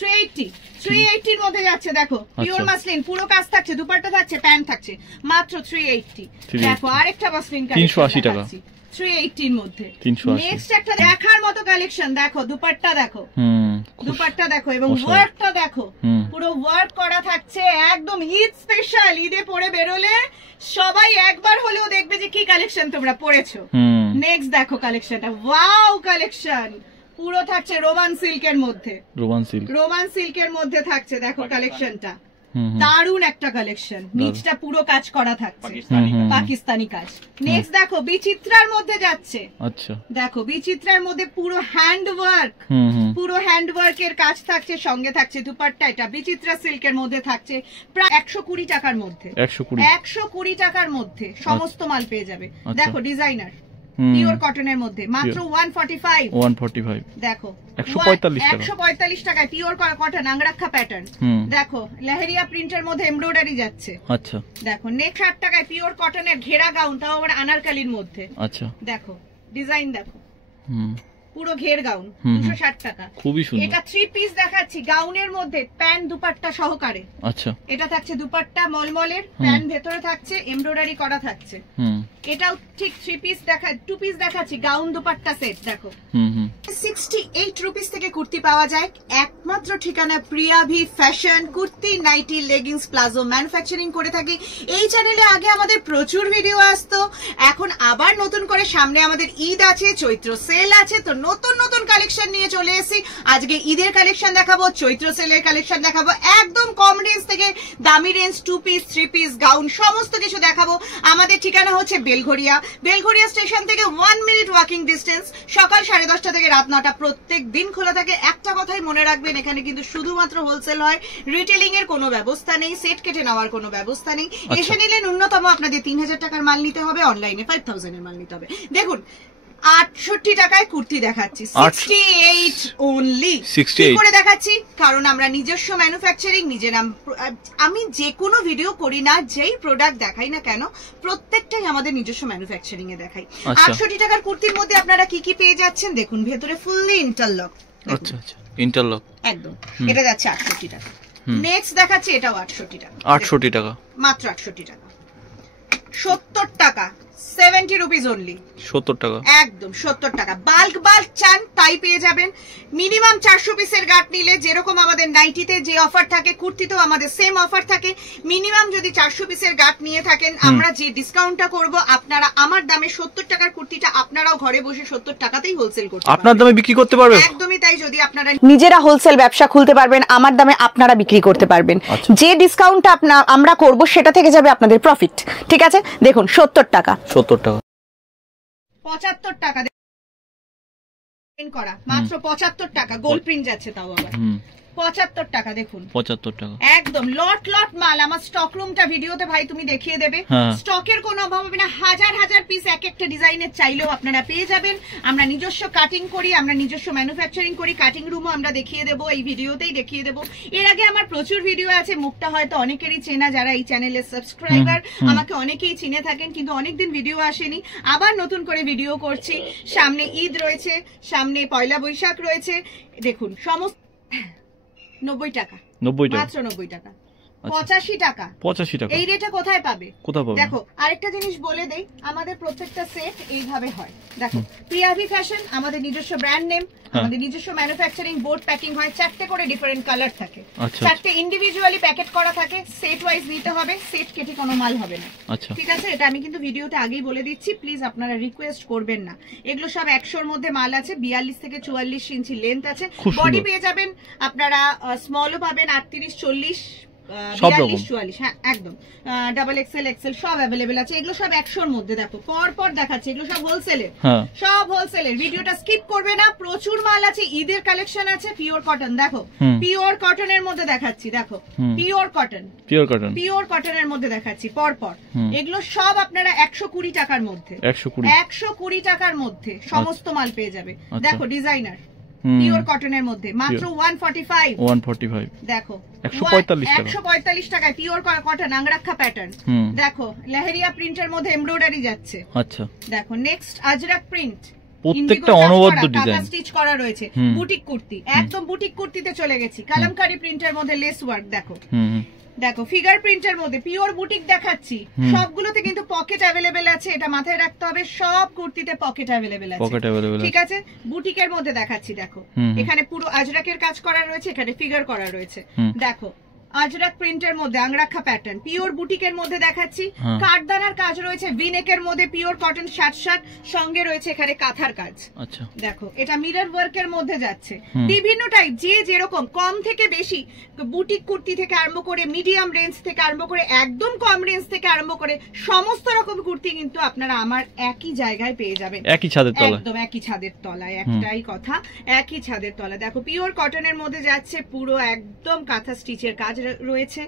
380 এর মধ্যে যাচ্ছে দেখো, পিওর মাসলিন, পুরো কাজ থাকছে, দুপাট্টা থাকছে, প্যান্ট থাকছে, মাত্র 380। দেখো আরেকটা মাসলিন 380 টাকা, 380 এর মধ্যে। 380। নেক্সট একটা দেখার মতো কালেকশন দেখো, দুপাট্টা দেখো, দুপাট্টা দেখো এবং ওয়ার্কটা দেখো, পুরো ওয়ার্ক করা থাকছে, একদম ঈদ স্পেশাল। ঈদে পরে বেরোলে সবাই একবার হলেও দেখবে যে কি কালেকশন তোমরা পরেছো। নেক্সট দেখো কালেকশনটা, ওয়াও কালেকশন, পুরো থাকছে রোমান সিল্কের মধ্যে, রোমান সিল্কের মধ্যে থাকছে। দেখো কালেকশনটা দারুন একটা কালেকশন, নিচটা পুরো কাজ করা থাকছে, পাকিস্তানি কাজ। নেক্সট দেখো বিচিত্রার মধ্যে যাচ্ছে, আচ্ছা দেখো বিচিত্রার মধ্যে পুরো হ্যান্ড ওয়ার্ক, পুরো হ্যান্ড ওয়ার্কের কাজ থাকছে, সঙ্গে থাকছে দুপাট্টা। এটা বিচিত্রা সিল্কের মধ্যে থাকছে, প্রায় 120 টাকার মধ্যে, 120 টাকার মধ্যে সমস্ত মাল পেয়ে যাবে। দেখো ডিজাইনার পিওর কটনের মধ্যে মাত্র 145। দেখো 145 টাকায় পিওর কটন আংরাক্ষা প্যাটার্ন। দেখো লেহেরিয়া প্রিন্টের মধ্যে এমব্রয়ডারি যাচ্ছে, আচ্ছা দেখো নেক 60 টাকায় পিওর কটনের ঘেরা গাউন, তাও আবার আনারকালির মধ্যে, আচ্ছা দেখো ডিজাইন দেখো, পুরো ঘের গাউন 260 টাকা, খুবই সুন্দর। এটা 3 পিস দেখাচ্ছি গাউনের মধ্যে, প্যান্ট দুপাট্টা সহকারে, আচ্ছা এটা থাকছে দুপাট্টা মলমলের, প্যান্ট ভেতরে থাকছে, এমব্রয়ডারি করা থাকছে। এটাও ঠিক 3 পিস 2 পিস দেখাচ্ছি গাউন দুপাট্টা সেট। দেখো 68 রুপিস থেকে কুর্তি পাওয়া যায়, একমাত্র ঠিকানা Priyavi fashion. Kurti, nighty, leggings, palazzo manufacturing করে থাকি। এই চ্যানেলে আগে আমাদের প্রচুর ভিডিও আসতো, এখন আবার নতুন করে সামনে আমাদের ঈদ আছে, চৈত্র সেল আছে, তো নতুন নতুন কালেকশন নিয়ে চলে এসেছি। আজকে ঈদের কালেকশন দেখাবো, চৈত্র সেলের কালেকশন দেখাবো, একদম কম রেঞ্জ থেকে দামি রেঞ্জ 2 পিস 3 পিস গাউন সমস্ত কিছু দেখাবো। আমাদের ঠিকানা হচ্ছে বেলঘরিয়া, বেলঘরিয়া স্টেশন থেকে 1 মিনিট ওয়াকিং ডিস্টেন্স। সকাল 10:30 থেকে রাত 9টা প্রত্যেক দিন খোলা থাকে। একটা কথাই মনে রাখবেন, এখানে কিন্তু শুধুমাত্র হোলসেল হয়, রিটেলিং এর কোনো ব্যবস্থা নেই, সেট কেটে নেওয়ার কোনো ব্যবস্থা নেই। এসে নিলে ন্যূনতম আপনাদের 3000 টাকার মাল নিতে হবে, অনলাইনে 5000 এর মাল নিতে হবে। দেখুন 68 টাকায় কুর্তি দেখাচ্ছি, 68 অনলি। কি করে দেখাচ্ছি? কারণ আমরা নিজস্ব ম্যানুফ্যাকচারিং, আমি যে কোনো ভিডিও করি না, যেই প্রোডাক্ট দেখাই না কেন প্রত্যেকটাই আমাদের নিজস্ব ম্যানুফ্যাকচারিং এ দেখাই। 68 টাকার কুর্তির মধ্যে আপনারা কি কি পেয়ে যাচ্ছেন দেখুন, ভেতরে ফুললি ইন্টারলক, আচ্ছা আচ্ছা ইন্টারলক একদম, এটা যাচ্ছে 68 টাকা। নেক্সট দেখাচ্ছি, এটাও 68 টাকা, 68 টাকা মাত্র, 68 টাকা। 70 টাকা, 70 রুপিস অনলি, 70 টাকা একদম 70 টাকা। বাল্ক চান তাই পেয়ে যাবেন। মিনিমাম 400 পিসের গাঁট নিলে যেরকম আমাদের নাইটিতে যে অফার থাকে, কুর্তিতেও আমাদের সেম অফার থাকে। মিনিমাম যদি 400 পিসের গাঁট নিয়ে থাকেন, আমরা যে ডিসকাউন্টটা করব, আপনারা আমার দামে 70 টাকার কুর্তিটা আপনারাও ঘরে বসে 70 টাকাতেই হোলসেল করতে পারবেন, আপনার দামে বিক্রি করতে পারবেন। একদমই তাই, যদি আপনারা নিজেরা হোলসেল ব্যবসা খুলতে পারবেন, আমার দামে আপনারা বিক্রি করতে পারবেন। যে ডিসকাউন্টটা আমরা করব সেটা থেকে যাবে আপনাদের প্রফিট, ঠিক আছে? দেখুন 70 টাকা, 70 টাকা, 75 টাকা করা মাত্র 75 টাকা, গোল্ড প্রিন্ট যাচ্ছে, তাও আবার 75 টাকা। দেখুন 75 টাকা একদম লট মাল। আমার স্টক রুমটা ভিডিওতে ভাই তুমি দেখিয়ে দেবে, স্টকের কোনো অভাব হবে না, হাজার হাজার পিস এক একটা ডিজাইনের চাইলেও আপনারা পেয়ে যাবেন। আমরা নিজস্ব কাটিং করি, আমরা নিজস্ব ম্যানুফ্যাকচারিং করি, কাটিং রুমও আমরা দেখিয়ে দেবো, এই ভিডিওতেই দেখিয়ে দেবো। এর আগে আমার প্রচুর ভিডিও আছে, মুখটা হয়তো অনেকেরই চেনা, যারা এই চ্যানেলের সাবস্ক্রাইবার আমাকে অনেকেই চিনে থাকেন, কিন্তু অনেকদিন ভিডিও আসেনি, আবার নতুন করে ভিডিও করছি। সামনে ঈদ রয়েছে, সামনে পয়লা বৈশাখ রয়েছে। দেখুন সমস্ত 90 টাকা, 90 টাকা মাত্র, 90 টাকা, 85 টাকা, 85 টাকা। এই রেটে কোথায় পাবে? দেখো আরেকটা জিনিস বলে দেই, আমাদের প্রত্যেকটা সেট এইভাবে হয়। দেখো প্রিয়াভি ফ্যাশন আমাদের নিজস্ব ব্র্যান্ড নেম, আমাদের নিজস্ব ম্যানুফ্যাকচারিং, বোর্ড প্যাকিং হয়, 4টে করে ডিফারেন্ট কালার থাকে, 4টে ইন্ডিভিজুয়ালি প্যাকেট করা থাকে, সেট ওয়াইজ নিতে হবে, সেট কেটে কোনো মাল হবে না, ঠিক আছে? এটা আমি কিন্তু ভিডিওতে আগেই বলে দিচ্ছি, প্লিজ আপনারা রিকোয়েস্ট করবেন না। এগুলো সব 100-র মধ্যে মাল আছে, 42 থেকে 44 ইঞ্চি লেন্থ আছে, বডি পেয়ে যাবেন আপনারা, স্মলও পাবেন 38, 40, 42, 44, হ্যাঁ একদম, ডাবল এক্সেল, এক্সেল সব অ্যাভেলেবেল আছে। এগুলো সব 100-র মধ্যে, দেখো পর দেখাচ্ছে, এগুলো সব হোলসেলের, সব হোলসেলের। ভিডিওটা স্কিপ করবে না, প্রচুর মাল আছে, ঈদের কালেকশন আছে। পিওর কটন, দেখো পিওর কটনের মধ্যে দেখাচ্ছি, দেখো পিওর কটনের মধ্যে দেখাচ্ছি পর। এগুলো সব আপনারা 120 টাকার মধ্যে, 120 টাকার মধ্যে সমস্ত মাল পেয়ে যাবে। দেখো ডিজাইনার পিওর কটনের মধ্যে মাত্র 145। দেখো 145 টাকায় পিওর কটন আংরাক্ষা প্যাটার্ন। দেখো লেহেরিয়া প্রিন্টের মধ্যে এমব্রয়ডারি যাচ্ছে, আচ্ছা দেখো। নেক্সট আজরাক প্রিন্ট, প্রত্যেকটা অনবদ্য ডিজাইন স্টিচ করা রয়েছে। বুটিক কুর্তি, একদম বুটিক কুর্তিতে চলে গেছি। কালামকারী প্রিন্টের মধ্যে লেস ওয়ার্ক দেখো, দেখো ফিগার প্রিন্টের মধ্যে পিওর বুটিক দেখাচ্ছি। সবগুলোতে কিন্তু পকেট অ্যাভেলেবেল আছে, এটা মাথায় রাখতে হবে। সব কুর্তিতে পকেট অ্যাভেলেবেল আছে, ঠিক আছে। বুটিকের মধ্যে দেখাচ্ছি, দেখো এখানে পুরো আজরাকের কাজ করা রয়েছে, এখানে ফিগার করা রয়েছে। দেখো আজরাক প্রিন্টের মধ্যে আংরাখা প্যাটার্ন, পিওর বুটিকের মধ্যে দেখাচ্ছি। কাঠদানার কাজ রয়েছে, ভিনেকের মধ্যে পিওর কটন শার্ট সঙ্গে রয়েছে এখানে কাঁথার কাজ। আচ্ছা দেখো এটা মিরর ওয়ার্কের মধ্যে যাচ্ছে। বিভিন্ন টাইপ, যে যেরকম কম থেকে বেশি, বুটিক কুর্তি থেকে আরম্ভ করে মিডিয়াম রেঞ্জ থেকে আরম্ভ করে একদম কম রেঞ্জ থেকে আরম্ভ করে সমস্ত রকম কুর্তি কিন্তু আপনারা আমার একই জায়গায় পেয়ে যাবেন, একই ছাদের তলায়, একদম একই ছাদের তলায়। একটাই কথা, একই ছাদের তলায়। দেখো পিওর কটনের মধ্যে যাচ্ছে, পুরো একদম কাঁথা স্টিচের কাজ রয়েছে।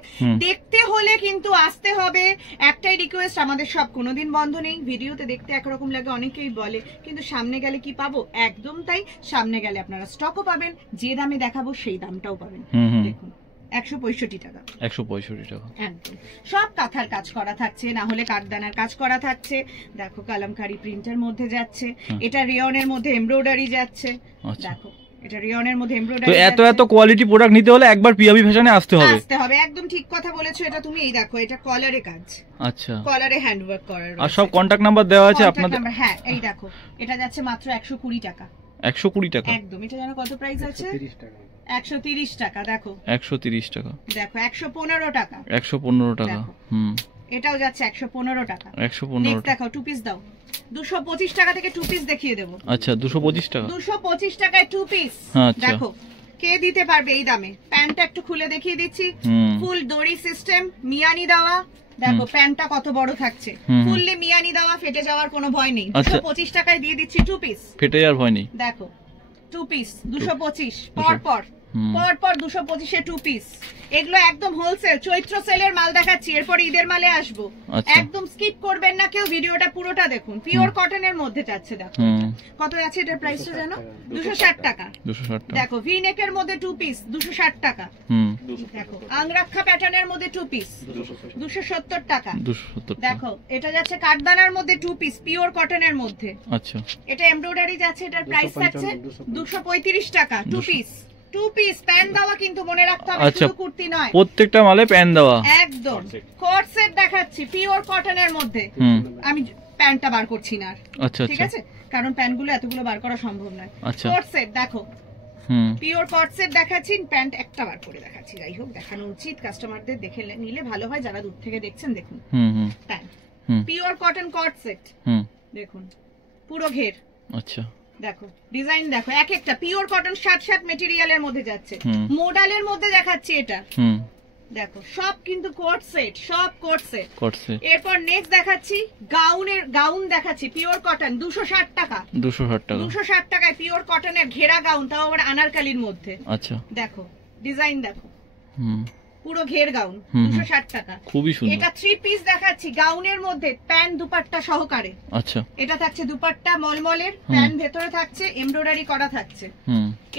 দেখতে হলে কিন্তু আসতে হবে। একটাই রিকোয়েস্ট, আমাদের সব কোনোদিন বন্ধ নেই। ভিডিওতে দেখতে একরকম লাগে, অনেকেই বলে, কিন্তু সামনে গেলে কি পাবো? একদম তাই, সামনে গেলে আপনারা স্টকও পাবেন, যে দামে দেখাবো সেই দামটাও পাবেন। দেখুন 165 টাকা, 165 টাকা একদম। সব কাঁথার কাজ করা থাকছে, না হলে কাঠদানার কাজ করা থাকছে। দেখো কালামকারী প্রিন্টের মধ্যে যাচ্ছে, এটা রেয়নের মধ্যে এমব্রয়ডারি যাচ্ছে। দেখো এটা রিয়নের মধ্যে এমব্রয়ডারি। তো এত এত কোয়ালিটি প্রোডাক্ট নিতে হলে একবার পিয়াবি ফ্যাশনে আসতে হবে, একদম ঠিক কথা বলেছো। এটা তুমি এই দেখো, এটা কলারে কাজ, আচ্ছা কলারে হ্যান্ডওয়ার্ক করা রয়েছে। আর সব কন্টাক্ট নাম্বার দেওয়া আছে আপনাদের? হ্যাঁ এই দেখো, এটা যাচ্ছে মাত্র 120 টাকা। 120 টাকা একদম। এটা জানো কত প্রাইস আছে? 130 টাকা। দেখো 130 টাকা, দেখো 115 টাকা, 115 টাকা। এটাও যাচ্ছে 115 টাকা। 115 টাকা। দেখো টু পিস দাও, 225 টাকা থেকে টু পিস দেখিয়ে দেবো। আচ্ছা 225 টাকা, 225 টাকায় টু পিস। দেখো কে দিতে পারবে এই দামে? প্যান্টটা একটু খুলে দেখিয়ে দিচ্ছি, ফুল দড়ি সিস্টেম, মিয়ানি দেওয়া। দেখো প্যান্টটা কত বড় থাকছে, ফুললি মিয়ানি দেওয়া, ফেটে যাওয়ার কোনো ভয় নেই। 225 টাকায় দিয়ে দিচ্ছি টু পিস, ফেটে যাওয়ার ভয় নেই। দেখো টু পিস 225, পর 225 এ টু পিস। এগুলো একদম হোলসেল চৈত্র সেলের মাল দেখাচ্ছি, এরপর ঈদের মালে আসবো। একদম স্কিপ করবেন না কেউ, ভিডিওটা পুরোটা দেখুন। পিওর কটনের মধ্যে যাচ্ছে। দেখো কত আছে এটার প্রাইসটা জানো? 260 টাকা। দেখো ভি নেকের মধ্যে টু পিস 260 টাকা। দেখো আংরাখা প্যাটার্নের মধ্যে টু পিস 270 টাকা। দেখো এটা যাচ্ছে কাঠদানার মধ্যে টু পিস, পিওর কটনের মধ্যে। আচ্ছা এটা এমব্রয়ডারি যাচ্ছে, এটার প্রাইস থাকছে 235 টাকা টু পিস। টু পিস প্যান দেওয়া কিন্তু মনে রাখতে হবে, শুধু কুর্তি নয়, প্রত্যেকটা মালে প্যান দেওয়া। একদম কট সেট দেখাচ্ছি পিওর কটনের মধ্যে। আমি প্যান্টটা বার করছি না, আচ্ছা ঠিক আছে, কারণ প্যান্টগুলো এতগুলো বার করা সম্ভব নয়। কট সেট দেখো, পিওর কট সেট দেখাচ্ছি, প্যান্ট একটা বার করে দেখাচ্ছি। যাই হোক দেখানো উচিত, কাস্টমারদের দেখে নিলে ভালো হয়, যারা দূর থেকে দেখছেন। দেখুন প্যান্ট পিওর কটন কট সেট, দেখুন পুরো ঘের। আচ্ছা দেখো ডিজাইন দেখো, এক একটা পিওর কটন শার্ট মেটেরিয়ালের মধ্যে যাচ্ছে। মোডালের মধ্যে দেখাচ্ছি এটা, দেখো সব কিন্তু কোট সেট, সব কোট সেট। এরপর নেক্সট দেখাচ্ছি গাউন দেখাচ্ছি, পিওর কটন 260 টাকা। 260 টাকায় পিওর কটনের ঘেরা গাউন, তাও আবার আনারকালির মধ্যে। আচ্ছা দেখো ডিজাইন দেখো, পুরো ঘের গাউন 260 টাকা, খুবই সুন্দর। এটা থ্রি পিস দেখাচ্ছি গাউনের মধ্যে, প্যান্ট দুপাট্টা সহকারে। আচ্ছা এটা থাকছে দুপাট্টা মলমলের, প্যান্ট ভেতরে থাকছে এমব্রয়ডারি করা থাকছে।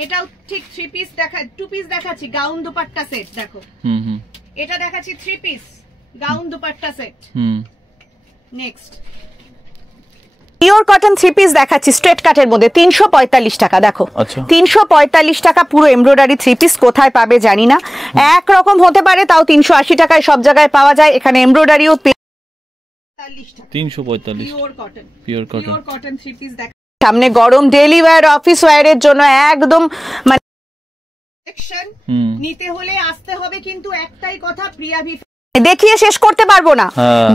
এটাও ঠিক থ্রি পিস টু পিস দেখাচ্ছি, গাউন দুপাট্টা সেট। দেখো এটা দেখাচ্ছি three piece gown dupatta set. Next pure cotton three piece দেখাচ্ছি স্ট্রেট কাটের মধ্যে 345 টাকা। দেখো 345 টাকা পুরো এমব্রয়ডারি থ্রি পিস। কোথায় পাবে জানি না, এক রকম হতে পারে, তাও 380 টাকায় সব জায়গায় পাওয়া যায়। এখানে এমব্রয়ডারিও 345 পিওর কটন থ্রি পিস দেখ। সামনে গরম ডেইলি ওয়্যার অফিস ওয়্যারের জন্য একদম মানে নিতে হলে আসতে হবে, কিন্তু একটাই কথা, প্রিয়াভি দেখিয়ে শেষ করতে পারবো না,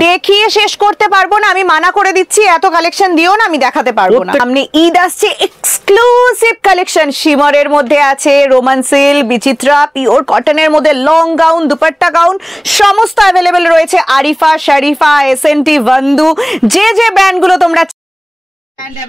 দেখিয়ে শেষ করতে পারবো না, আমি মানা করে দিচ্ছি। এত কালেকশন দিও না, আমি দেখাতে পারবো না। সামনে ঈদ আসছে, এক্সক্লুসিভ কালেকশন শিমরের মধ্যে আছে, রোমান সিল্ক, বিচিত্রা, পিওর কটনের মধ্যে লং গাউন, দুপাট্টা গাউন সমস্ত অ্যাভেলেবেল রয়েছে। আরিফা, শরীফা, এসএনটি, বন্ধু, যে ব্র্যান্ডগুলো তোমরা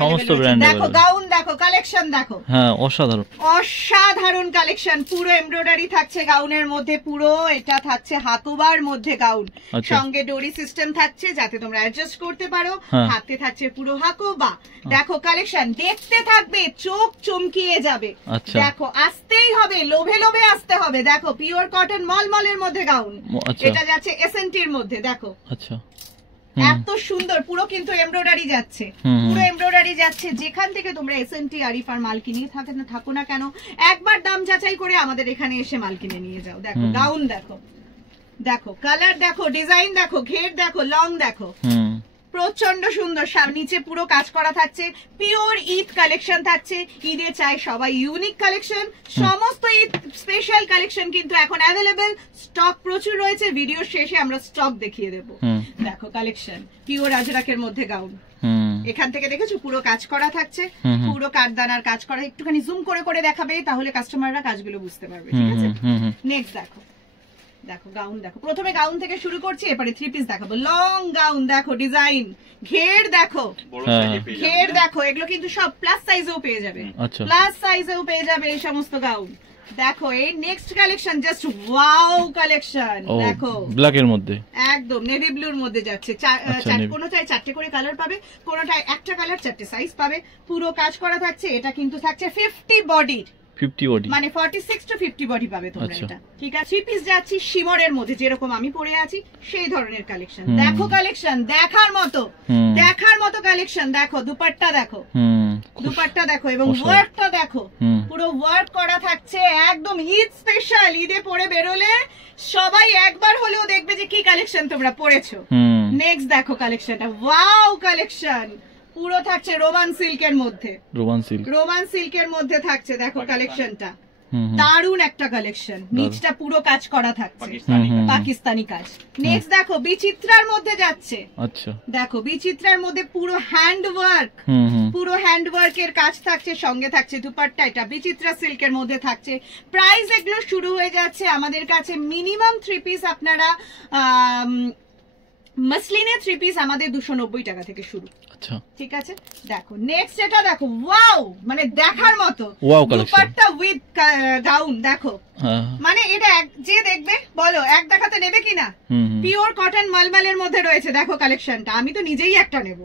সমস্ত ব্র্যান্ড। দেখো গাউন দেখো, কালেকশন দেখো, হ্যাঁ অসাধারণ অসাধারণ কালেকশন। পুরো এমব্রয়ডারি থাকছে গাউনের মধ্যে, পুরো এটা থাকছে হাতোবার মধ্যে গাউন, সঙ্গে ডোরি সিস্টেম থাকছে যাতে তোমরা অ্যাডজাস্ট করতে পারো। হাতে থাকছে পুরো হাকোবা। দেখো কালেকশন দেখতে থাকবে, চোখ চমকিয়ে যাবে। দেখো আসতেই হবে, লোভে লোভে আসতে হবে। দেখো পিওর কটন মলমলের মধ্যে গাউন, এটা যাচ্ছে এসএনটির মধ্যে। দেখো আচ্ছা এত সুন্দর, পুরো কিন্তু এমব্রয়ডারি যাচ্ছে, পুরো এমব্রয়ডারি যাচ্ছে। যেখান থেকে তোমরা এসএনটি আরিফার মাল কিনে থাকো না কেন, একবার দাম যাচাই করে আমাদের এখানে এসে মাল কিনে নিয়ে যাও। দেখো গাউন দেখো, দেখো কালার দেখো, ডিজাইন দেখো, ঘের দেখো, লং দেখো, প্রচন্ড সুন্দর। নিচে পুরো কাজ করা থাকছে, পিওর ঈদ কালেকশন থাকছে। ঈদে চাই সবাই ইউনিক কালেকশন, সমস্ত ঈদ স্পেশাল কালেকশন কিন্তু এখন অ্যাভেলেবেল, স্টক প্রচুর রয়েছে। ভিডিওর শেষে আমরা স্টক দেখিয়ে দেবো। দেখো কালেকশন, পিওর আজরাকের মধ্যে গাউন, এখান থেকে দেখেছো পুরো কাজ করা থাকছে, পুরো কাঠদানার কাজ করা। একটুখানি জুম করে করে দেখাবে, তাহলে কাস্টমাররা কাজগুলো বুঝতে পারবে, ঠিক আছে? নেক্সট দেখো, দেখো গাউন দেখো, প্রথমে গাউন থেকে শুরু করছি, এরপরে 3 পিস দেখাবো। লং গাউন দেখো, ডিজাইন, ঘের দেখো, ঘের দেখো, এগুলো কিন্তু সব প্লাস সাইজেও পেয়ে যাবে, প্লাস সাইজেও পেয়ে যাবে এই সমস্ত গাউন। দেখো এই next collection, just wow collection. দেখো ব্ল্যাক এর মধ্যে, একদম নেভি ব্লুর মধ্যে যাচ্ছে। কোনোটায় 4টে করে কালার পাবে, কোনোটায় একটা কালার 4টে সাইজ পাবে, পুরো কাজ করা থাকছে। এটা কিন্তু থাকছে 50 বডির, 50 বডি মানে 46 to 50 বডি পাবে তোমরা এটা, ঠিক আছে? 3 পিস যাচ্ছি শিমরের মধ্যে, যেরকম আমি পরে আছি সেই ধরনের কালেকশন। দেখো কালেকশন দেখার মতো, দেখার মতো কালেকশন। দেখো দুপাট্টা দেখো, দুপাট্টা দেখো, এবং ওয়ার্কটা দেখো, পুরো ওয়ার্ক করা থাকছে, একদম ঈদ স্পেশাল। ঈদে পরে বেরোলে সবাই একবার হলেও দেখবে যে কি কালেকশন তোমরা পরেছো। নেক্সট দেখো কালেকশনটা, ওয়াও কালেকশন, পুরো থাকছে রোমান সিল্কের মধ্যে, রোমান সিল্কের মধ্যে থাকছে। দেখো কালেকশনটা দারুন একটা কালেকশন, নিচটা পুরো কাজ করা থাকছে, পাকিস্তানি কাজ। নেক্সট দেখো বিচিত্রার মধ্যে যাচ্ছে, আচ্ছা দেখো বিচিত্রার মধ্যে পুরো হ্যান্ড ওয়ার্ক, পুরো হ্যান্ড ওয়ার্কের কাজ থাকছে, সঙ্গে থাকছে দুপাট্টা। এটা বিচিত্রা সিল্কের মধ্যে থাকছে। প্রাইস এগুলো শুরু হয়ে যাচ্ছে আমাদের কাছে মিনিমাম 3 পিস, আপনারা মসলিনে 3 পিস আমাদের 290 টাকা থেকে শুরু, আচ্ছা ঠিক আছে? দেখো নেক্সট এটা দেখো, ওয়াও, মানে দেখার মতো দুপাট্টা উইথ গাউন। দেখো মানে এটা যে দেখবে বলো এক দেখাতে নেবে কিনা। পিওর কটন মালমালের মধ্যে রয়েছে। দেখো কালেকশনটা, আমি তো নিজেই একটা নেব,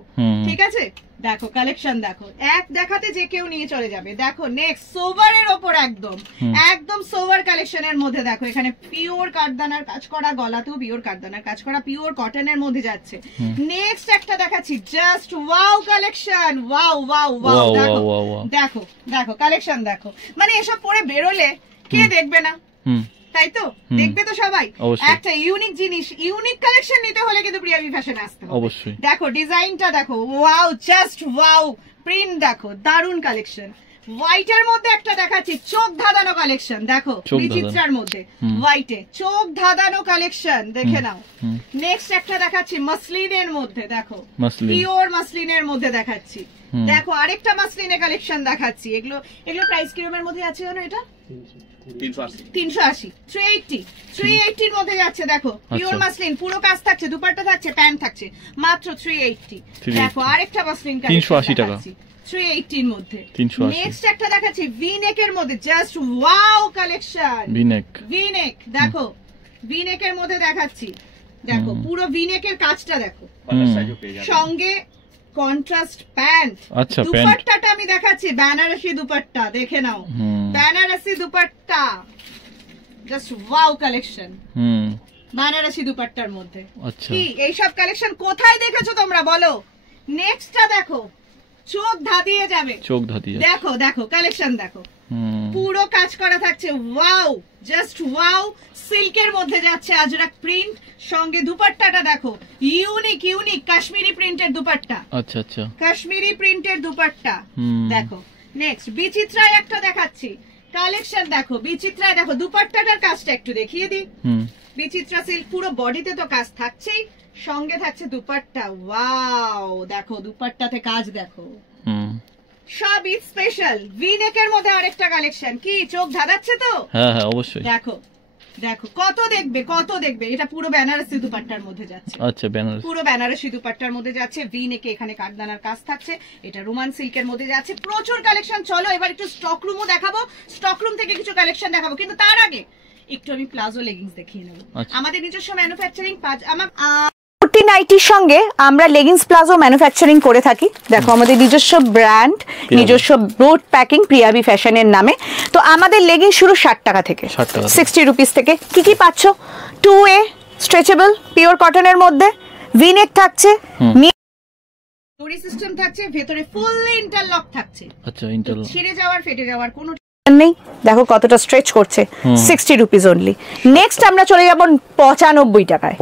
ঠিক আছে? দেখো কালেকশন দেখো, এক দেখাতে যে কেউ নিয়ে চলে যাবে। দেখো নেক্সট সোভারের ওপর, একদম একদম সোভার কালেকশনের মধ্যে। দেখো এখানে পিওর কাঠদানার কাজ করা, গলাতেও পিওর কাঠদানার কাজ করা, পিওর কটনের মধ্যে যাচ্ছে। নেক্সট একটা দেখাচ্ছি, just wow collection, wow wow wow. দেখো দেখো দেখো কালেকশন দেখো, মানে এসব পরে বেরোলে কে দেখবে না, তাই তো? দেখবে তো সবাই। একটা ইউনিক জিনিস, ইউনিক কালেকশন নিতে হলে কিন্তু প্রিয়াবি ফ্যাশনে আসতে হবে অবশ্যই। দেখো ডিজাইনটা দেখো, ওয়াও, জাস্ট ওয়াও। প্রিন্ট দেখো, দারুন কালেকশন। হোয়াইটের মধ্যে একটা দেখাচ্ছি, চোখ ধাঁধানো কালেকশন। দেখো বিচিত্রার মধ্যে হোয়াইটে চোখ ধাঁধানো কালেকশন, দেখে নাও। নেক্সট একটা দেখাচ্ছি মসলিনের মধ্যে, দেখো পিওর মসলিনের মধ্যে দেখাচ্ছি। দেখো আরেকটা মসলিনের কালেকশন দেখাচ্ছি। এগুলো প্রাইস কিরমের মধ্যে আছে জানো? এটা 380, 380 এর মধ্যে যাচ্ছে। দেখো পিওর মাসলিন, পুরো কাজ থাকছে, দুপাট্টা থাকছে, প্যান্ট থাকছে, মাত্র 380। দেখো আরেকটা মাসলিন 380 টাকা, 380 এর মধ্যে। নেক্সট একটা দেখাচ্ছি ভি নেক এর মধ্যে, জাস্ট ওয়াও কালেকশন। ভি নেক দেখো, ভি নেক এর মধ্যে দেখাচ্ছি। দেখো পুরো ভি নেক এর কাজটা দেখো, সঙ্গে কন্ট্রাস্ট প্যান্ট। আচ্ছা দুপাট্টাটা আমি দেখাচ্ছি, বেনারসি দুপাট্টা, দেখে নাও Banarasi dupatta, just wow collection. Banarasi দুপাট্টার মধ্যে কি এইসব কালেকশন কোথায় দেখেছো তোমরা বলো? নেক্সটটা দেখো, চোখ ধাঁধিয়ে যাবে, চোখ ধাঁধিয়ে। দেখো দেখো কালেকশন দেখো, পুরো কাজ করা থাকছে, ওয়াও, জাস্ট ওয়াও। সিল্কের মধ্যে যাচ্ছে আজরাক প্রিন্ট, সঙ্গে দুপাট্টাটা দেখো, ইউনিক ইউনিক কাশ্মীরি প্রিন্টের দুপাট্টা। আচ্ছা আচ্ছা, কাশ্মীরি প্রিন্টের দুপাট্টা। দেখো নেক্সট বিচিত্রায় একটা দেখাচ্ছি কালেকশন। দেখো বিচিত্রায় দেখো দুপাট্টাটার কাজটা একটু দেখিয়ে দিই। বিচিত্রা সিল্ক, পুরো বডিতে তো কাজ থাকছেই, সঙ্গে থাকছে দুপাট্টা। ওয়াও, দেখো দুপাট্টাতে কাজ দেখো, সব ঈদ স্পেশাল। ভি নেকের মধ্যে আরেকটা কালেকশন, কি চোখ ধাঁধাচ্ছে তো? হ্যাঁ হ্যাঁ অবশ্যই। দেখো দেখো কত দেখবে, কত দেখবে। এটা পুরো বেনারসি দুপাট্টার মধ্যে যাচ্ছে। আচ্ছা বেনারসি, পুরো বেনারসি দুপাট্টার মধ্যে যাচ্ছে। ভি নেকে এখানে কাঠদানার কাজ থাকছে। এটা রোমান সিল্কের মধ্যে যাচ্ছে। প্রচুর কালেকশন। চলো এবার একটু স্টক রুমও দেখাবো, স্টক রুম থেকে কিছু কালেকশন দেখাবো, কিন্তু তার আগে একটু আমি প্লাজো লেগিংস দেখিয়ে নেবো। আমাদের নিজস্ব ম্যানুফ্যাকচারিং, আমার কুর্তি নাইটির সঙ্গে আমরা লেগিংস প্লাজো ম্যানুফ্যাকচারিং করে থাকি। দেখো আমাদের নিজস্ব ব্র্যান্ড, নিজস্ব ব্রড প্যাকিং, প্রিয়াবি ফ্যাশনের নামে। তো আমাদের লেগিংস শুরু 60 টাকা থেকে, 60 রুপিস থেকে। কি কি পাচ্ছ? 2A স্ট্রেচেবল পিওর কটনের মধ্যে, ভি-নেক থাকছে, দড়ি সিস্টেম থাকছে, ভেতরে ফুল ইন্টারলক থাকছে। আচ্ছা, ইন্টারলক ছিঁড়ে যাওয়ার ফেটে যাওয়ার কোনো নেই। দেখো কতটা স্ট্রেচ করছে, 60 রুপিস অনলি। নেক্সট আমরা চলে যাব 95 টাকায়।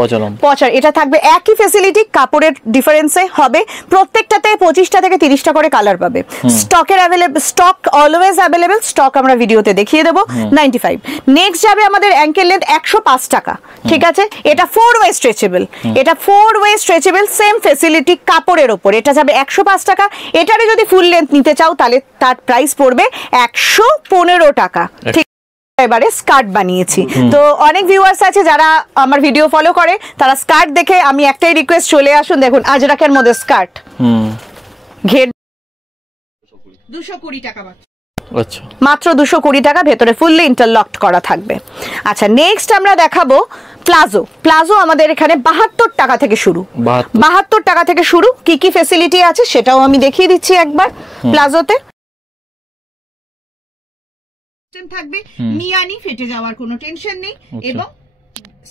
এটা থাকবে একই ফ্যাসিলিটি, কাপড়ের ডিফারেন্সে হবে। প্রত্যেকটাতে 25টা থেকে 30টা করে কালার পাবে। স্টকের available, stock always available, stock আমরা ভিডিওতে দেখিয়ে দেবো। 95। নেক্সট যাবে আমাদের অ্যাঙ্কেল লেন্থ 105 টাকা, ঠিক আছে। এটা 4 ওয়ে স্ট্রেচেবল, এটা 4 ওয়ে স্ট্রেচেবল, সেম ফ্যাসিলিটি কাপড়ের ওপর। এটা যাবে 105 টাকা। এটারে যদি ফুল লেন্থ নিতে চাও তাহলে তার প্রাইস পড়বে 115 টাকা, ঠিক। এবারে স্কার্ট বানিয়েছি, তো অনেক ভিউয়ার্স আছে যারা আমার ভিডিও ফলো করে, তারা স্কার্ট দেখে আমি একটাই রিকোয়েস্ট, চলে আসুন। দেখুন আজরাকের মধ্যে স্কার্ট, ঘের 220 টাকা মাত্র 220 টাকা, ভেতরে ফুললি ইন্টারলকড করা থাকবে। আচ্ছা, নেক্সট আমরা দেখাবো প্লাজো। প্লাজো আমাদের এখানে 72 টাকা থেকে শুরু। 72 টাকা থেকে শুরু। কি কি ফ্যাসিলিটি আছে সেটাও আমি দেখিয়ে দিচ্ছি একবার। প্লাজোতে থাকবে মিয়ানি, ফেটে যাওয়ার কোনো টেনশন নেই, এবং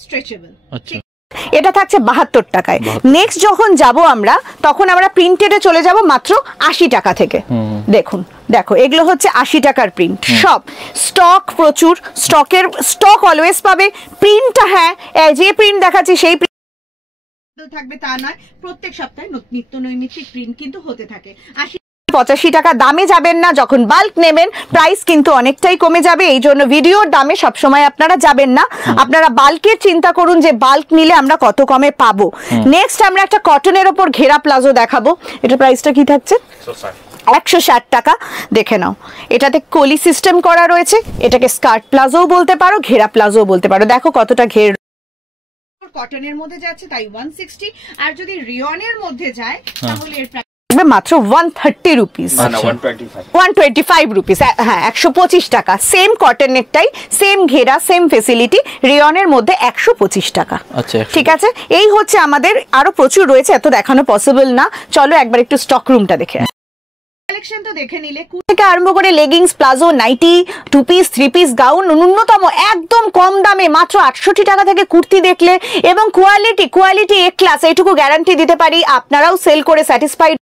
স্ট্রেচেবল। এটা থাকছে 72 টাকায়। নেক্সট যখন যাব আমরা, তখন আমরা প্রিন্টেডে চলে যাব মাত্র 80 টাকা থেকে। দেখো এগুলো হচ্ছে 80 টাকার প্রিন্ট, সব স্টক প্রচুর, স্টক অলওয়েজ পাবে। প্রিন্টটা হ্যাঁ যে প্রিন্ট দেখাচ্ছি সেই থাকবে তা নয়, প্রত্যেক সপ্তাহে নিত্য নৈমিত্তিক প্রিন্ট কিন্তু হতে থাকে। 85 টাকা দামে যাবেন না, যখন বাল্ক নেবেন প্রাইস কিন্তু অনেকটাই কমে যাবে। এই জন্য ভিডিওর দামে সবসময় আপনারা যাবেন না, আপনারা বাল্কের চিন্তা করুন যে বাল্ক নিলে আমরা কত কমে পাবো। নেক্সট আমরা একটা কটনের ওপর ঘেরা প্লাজো দেখাবো। এটা প্রাইসটা কি থাকছে? 160 টাকা। দেখে নাও, এটাতে কলি সিস্টেম করা রয়েছে। এটাকে স্কার্ট প্লাজোও বলতে পারো, ঘেরা প্লাজোও বলতে পারো। দেখো কতটা ঘের, কটনের মধ্যে যাচ্ছে তাই 160, আর যদি রিয়নের মধ্যে যায় তাহলে এর মাত্র 130 রুপিস, 125 রুপিস। হ্যাঁ, 125 টাকা। সেম কটনেরটাই, সেম ঘেরা, সেম ফেসিলিটি, রিয়নের মধ্যে 125 টাকা। ঠিক আছে, এই হচ্ছে আমাদের। আরো প্রচুর রয়েছে, এত দেখানো পসিবল না। চলো একবার একটু স্টক রুমটা দেখে কালেকশন তো দেখে নিলে। থেকে আরম্ভ করে leggings, palazzo, nightie, 2 piece, 3 piece gown, ন্যূনতম একদম কম দামে মাত্র 68 টাকা থেকে কুর্তি দেখলে, এবং কোয়ালিটি এ ক্লাস, এইটুকু গ্যারান্টি দিতে পারি। আপনারাও সেল করে স্যাটিসফাইড।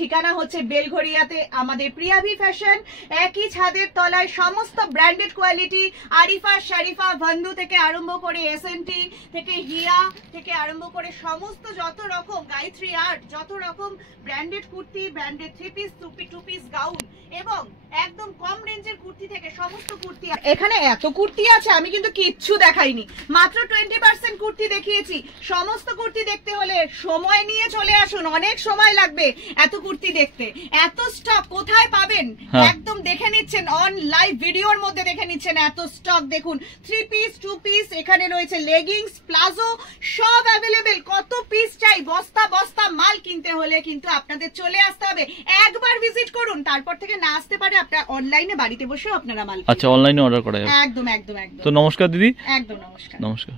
ঠিকানা হচ্ছে বেলঘরিয়াতে আমাদের প্রিয়াভি ফ্যাশন। একই ছাদের তলায় সমস্ত ব্র্যান্ডেড কোয়ালিটি, আরিফা, শারিফা, বন্ধু থেকে আরম্ভ করে এসএনটি থেকে হীরা থেকে আরম্ভ করে সমস্ত যত রকম গায়ত্রী আর্ট, যত রকম branded kurti, branded 3 piece, 2 piece gown, এবং একদম কম রেঞ্জের কুর্তি থেকে সমস্ত কুর্তি। এখানে এত কুর্তি আছে, আমি কিন্তু কিচ্ছু দেখাইনি, মাত্র 20% কুর্তি দেখিয়েছি। সমস্ত কুর্তি দেখতে হলে সময় নিয়ে চলে আসুন, অনেক সময় লাগবে এত কুর্তি দেখতে। এত স্টক কোথায় পাবেন একদম দেখে নিচ্ছেন, অন লাইভ ভিডিওর মধ্যে দেখে নিচ্ছেন। এত স্টক দেখুন, 3 পিস, 2 পিস, এখানে রয়েছে লেগিংস, প্লাজো, সব অ্যাভেলেবেল। কত পিস চাই, বস্তা বস্তা মাল কিনতে হলে কিন্তু আপনাদের চলে আসতে হবে। একবার ভিজিট করুন, তারপর থেকে না আসতে পারে আপনারা অনলাইনে বাড়িতে বসেও আপনারা মাল। আচ্ছা, অনলাইনে অর্ডার করা যাবে। একদম একদম একদম। তো নমস্কার দিদি। একদম নমস্কার। নমস্কার।